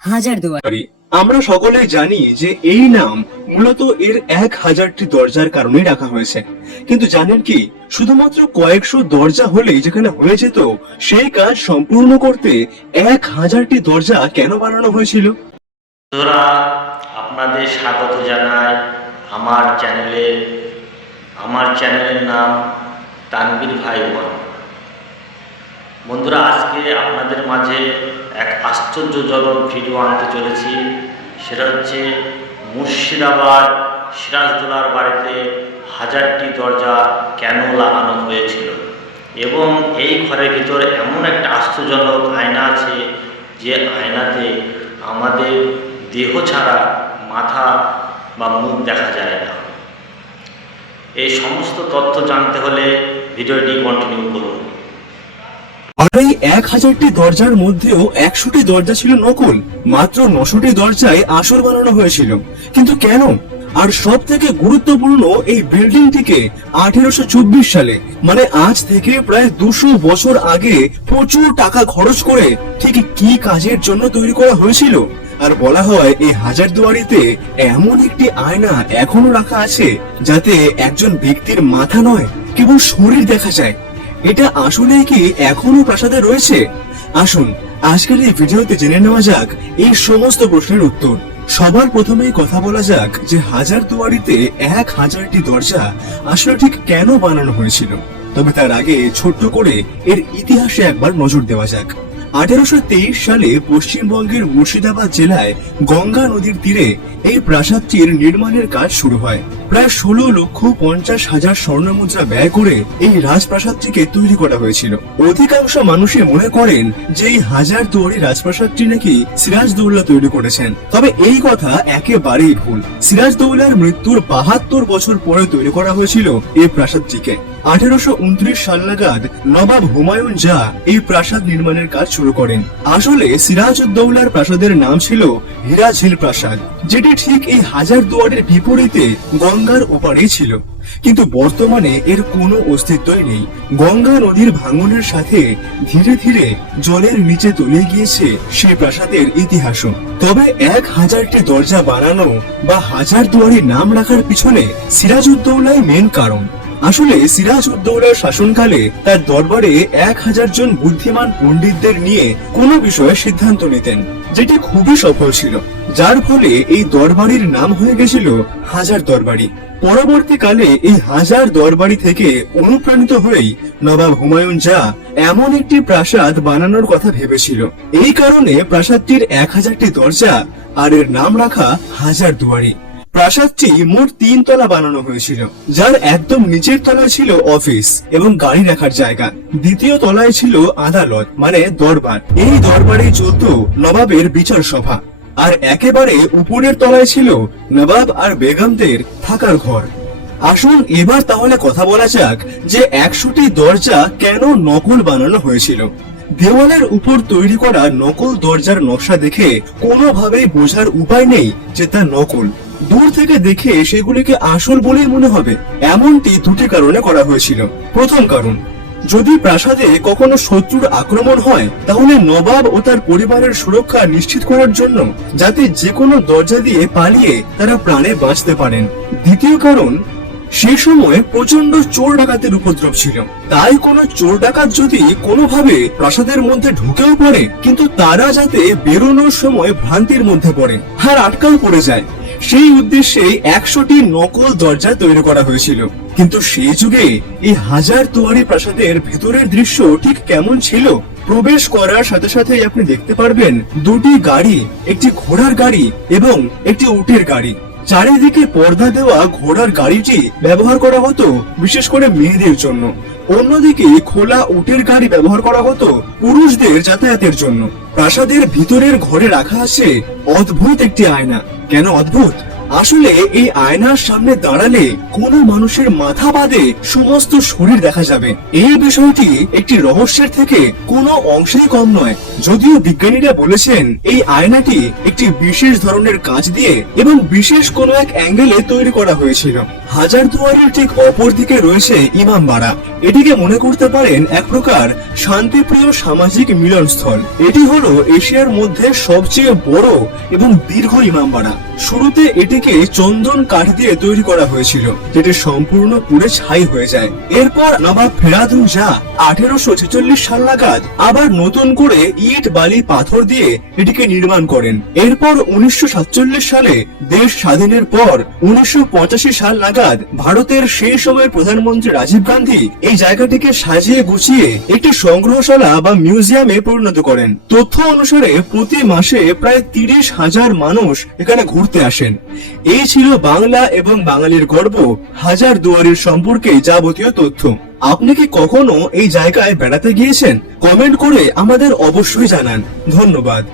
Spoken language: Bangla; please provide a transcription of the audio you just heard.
হাজার দুয়ার। আমরা সকলেই জানি যে এই নাম মূলত এর এক হাজারটি দরজার কারণেই রাখা হয়েছে। কিন্তু জানেন কি শুধুমাত্র কয়েকশো দরজা হলেই যেখানে হয়ে যেত সেই কাজ সম্পূর্ণ করতে এক হাজারটি দরজা কেন বানানো হয়েছিল? আপনাদের স্বাগত জানাই আমার চ্যানেলে। আমার চ্যানেলের নাম তানবীর ভাই ওয়ান। বন্ধুরা, আজকে আপনাদের মাঝে এক আশ্চর্যজনক ভিডিও আনতে চলেছি। সেটা হচ্ছে মুর্শিদাবাদ সিরাজদোলার বাড়িতে হাজারটি দরজা কেন লাগানো হয়েছিল? এবং এই ঘরের ভিতরে এমন একটা আশ্চর্যজনক আয়না আছে যে আয়নাতে আমাদের দেহ ছাড়া মাথা বা মুখ দেখা যায় না। এই সমস্ত তথ্য জানতে হলে ভিডিওটি কন্টিনিউ করুন। এই এক হাজারটি দরজার মধ্যেও একশোটি দরজা ছিল নকল, মাত্র নশোটি দরজায় আসল বানানো হয়েছিল। কিন্তু কেন? আর সব থেকে গুরুত্বপূর্ণ এই বিল্ডিংটিকে আঠেরোশো চব্বিশ সালে মানে আজ থেকে প্রায় দুশো বছর আগে প্রচুর টাকা খরচ করে ঠিক কি কাজের জন্য তৈরি করা হয়েছিল? আর বলা হয় এই হাজার দুয়ারিতে এমন একটি আয়না এখনও রাখা আছে যাতে একজন ব্যক্তির মাথা নয়, কেবল শরীর দেখা যায়। এটা আসলে কি এখনও প্রাসাদে রয়েছে। আসুন, আজকের এই ভিডিওতে জেনে নেওয়া যাক এই সমস্ত প্রশ্নের উত্তর। সবার প্রথমেই কথা বলা যাক যে হাজার দুয়ারিতে এক হাজারটি দরজা আসলে ঠিক কেন বানানো হয়েছিল। তবে তার আগে ছোট্ট করে এর ইতিহাসে একবার নজর দেওয়া যাক। আঠারোশো সালে পশ্চিমবঙ্গের মুর্শিদাবাদ জেলায় গঙ্গা নদীর তীরে এই প্রাসাদটির নির্মাণের কাজ শুরু হয়। প্রায় ষোলো লক্ষ পঞ্চাশ হাজার স্বর্ণমুদ্রা ব্যয় করে এই রাজপ্রাসাদটিকে তৈরি করা হয়েছিল। অধিকাংশ মানুষই মনে করেন যে এই হাজার দুয়ারি রাজপ্রাসাদটি নাকি সিরাজদৌল্লা তৈরি করেছেন। তবে এই কথা একেবারেই ভুল। সিরাজদৌল্লার মৃত্যুর বাহাত্তর বছর পরে তৈরি করা হয়েছিল এই প্রাসাদটিকে। আঠারোশো উনত্রিশ সাল নাগাদ নবাব হুমায়ুন জা এই প্রাসাদ নির্মাণের কাজ শুরু করেন। আসলে সিরাজউদ্দৌলার প্রাসাদের নাম ছিল হীরাঝিল প্রাসাদ, যেটি ঠিক এই হাজার দুয়ারের বিপরীতে গঙ্গার ওপারেই ছিল। কিন্তু বর্তমানে এর কোনো অস্তিত্বই নেই। গঙ্গা নদীর ভাঙনের সাথে ধীরে ধীরে জলের নিচে তলিয়ে গিয়েছে সেই প্রাসাদের ইতিহাসও। তবে এক হাজারটি দরজা বানানো বা হাজার দুয়ারি নাম রাখার পিছনে সিরাজউদ্দৌলাই মেন কারণ। আসলে সিরাজ উদ্দৌলার শাসনকালে তার দরবারে এক হাজার জন বুদ্ধিমান পণ্ডিতদের নিয়ে কোনো বিষয়ে সিদ্ধান্ত নিতেন, যেটি খুবই সফল ছিল। যার ফলে এই দরবারির নাম হয়ে গেছিল হাজার দরবারি। পরবর্তীকালে এই হাজার দরবারি থেকে অনুপ্রাণিত হয়েই নবাব হুমায়ুন যা এমন একটি প্রাসাদ বানানোর কথা ভেবেছিল। এই কারণে প্রাসাদটির এক হাজারটি দরজা আর এর নাম রাখা হাজার দুয়ারি। প্রাসাদটি মোট তিন তলা বানানো হয়েছিল, যার একদম নিচের তলায় ছিল অফিস এবং গাড়ি রাখার জায়গা। দ্বিতীয় তলায় ছিল আদালত মানে দরবার। এই দরবারে চলত নবাবের বিচার সভা। আর একেবারে উপরের তলায় ছিল নবাব আর বেগমদের থাকার ঘর। আসুন এবার তাহলে কথা বলা যাক যে একশোটি দরজা কেন নকল বানানো হয়েছিল। দেওয়ালের উপর তৈরি করা নকল দরজার নকশা দেখে কোনোভাবেই বোঝার উপায় নেই যে তা নকল। দূর থেকে দেখে সেগুলিকে আসল বলেই মনে হবে। এমনটি দুটি কারণে করা হয়েছিল। প্রথম কারণ, যদি প্রাসাদে কখনো শত্রুর আক্রমণ হয়, তাহলে নবাব ও তার পরিবারের সুরক্ষা নিশ্চিত করার জন্য যাতে যে কোনো দরজা দিয়ে পালিয়ে তারা প্রাণে বাঁচতে পারেন। দ্বিতীয় কারণ সেই সময় প্রচণ্ড চোর ডাকাতের উপদ্রব ছিল। তাই কোনো চোর ডাকাত যদি কোনোভাবে প্রাসাদের মধ্যে ঢুকেও পড়ে, কিন্তু তারা যাতে বেরোনোর সময় ভ্রান্তির মধ্যে পড়ে আর আটকাও পড়ে যায়। সেই উদ্দেশ্যে একশোটি নকল দরজা তৈরি করা হয়েছিল। কিন্তু সেই যুগে এই হাজার দুয়ারি প্রাসাদের ভেতরের দৃশ্য ঠিক কেমন ছিল, প্রবেশ করার সাথে সাথে আপনি দেখতে পারবেন দুটি গাড়ি, একটি ঘোড়ার গাড়ি এবং একটি উটের গাড়ি। চারিদিকে পর্দা দেওয়া ঘোড়ার গাড়িটি ব্যবহার করা হতো বিশেষ করে মেয়েদের জন্য। অন্যদিকে খোলা উটের গাড়ি ব্যবহার করা হতো পুরুষদের যাতায়াতের জন্য। প্রাসাদের ভিতরের ঘরে রাখা আছে অদ্ভুত একটি আয়না। কেন অদ্ভুত? আসলে এই আয়নার সামনে দাঁড়ালে কোনো মানুষের মাথা বাদে সমস্ত শরীর দেখা যাবে। এই বিষয়টি একটি রহস্যের থেকে কোনো অংশেই কম নয়। যদিও বিজ্ঞানীরা বলেছেন, এই আয়নাটি একটি বিশেষ ধরনের কাঁচ দিয়ে এবং বিশেষ কোনো এক অ্যাঙ্গেলে তৈরি করা হয়েছিল। হাজার দুয়ারের ঠিক অপর দিকে রয়েছে ইমামবাড়া এটিকে মনে করতে পারেন এক প্রকার শান্তিপ্রিয় সামাজিক মিলনস্থল। এটি হলো এশিয়ার মধ্যে সবচেয়ে বড় এবং দীর্ঘ ইমামবাড়া শুরুতে এটিকে চন্দন কাঠ দিয়ে তৈরি করা হয়েছিল, যেটি সম্পূর্ণ পুড়ে ছাই হয়ে যায়। এরপর নবাব ফেরাদুন শাহ আঠেরোশো ছেচল্লিশ সাল নাগাদ আবার নতুন করে ইট, বালি, পাথর দিয়ে এটিকে নির্মাণ করেন। এরপর উনিশশো সাতচল্লিশ সালে দেশ স্বাধীনের পর উনিশশো পঁচাশি সাল নাগাদ ভারতের সেই সময়ের প্রধানমন্ত্রী রাজীব গান্ধী এই জায়গাটিকে সাজিয়ে গুছিয়ে একটি সংগ্রহশালা বা মিউজিয়ামে পরিণত করেন। তথ্য অনুসারে প্রতি মাসে প্রায় তিরিশ হাজার মানুষ এখানে ঘুরতে আসেন। এই ছিল বাংলা এবং বাঙালির গর্ব। হাজার দুয়ারির সম্পর্কে যাবতীয় তথ্য। আপনি কি কখনো এই জায়গায় বেড়াতে গিয়েছেন? কমেন্ট করে আমাদের অবশ্যই জানান। ধন্যবাদ।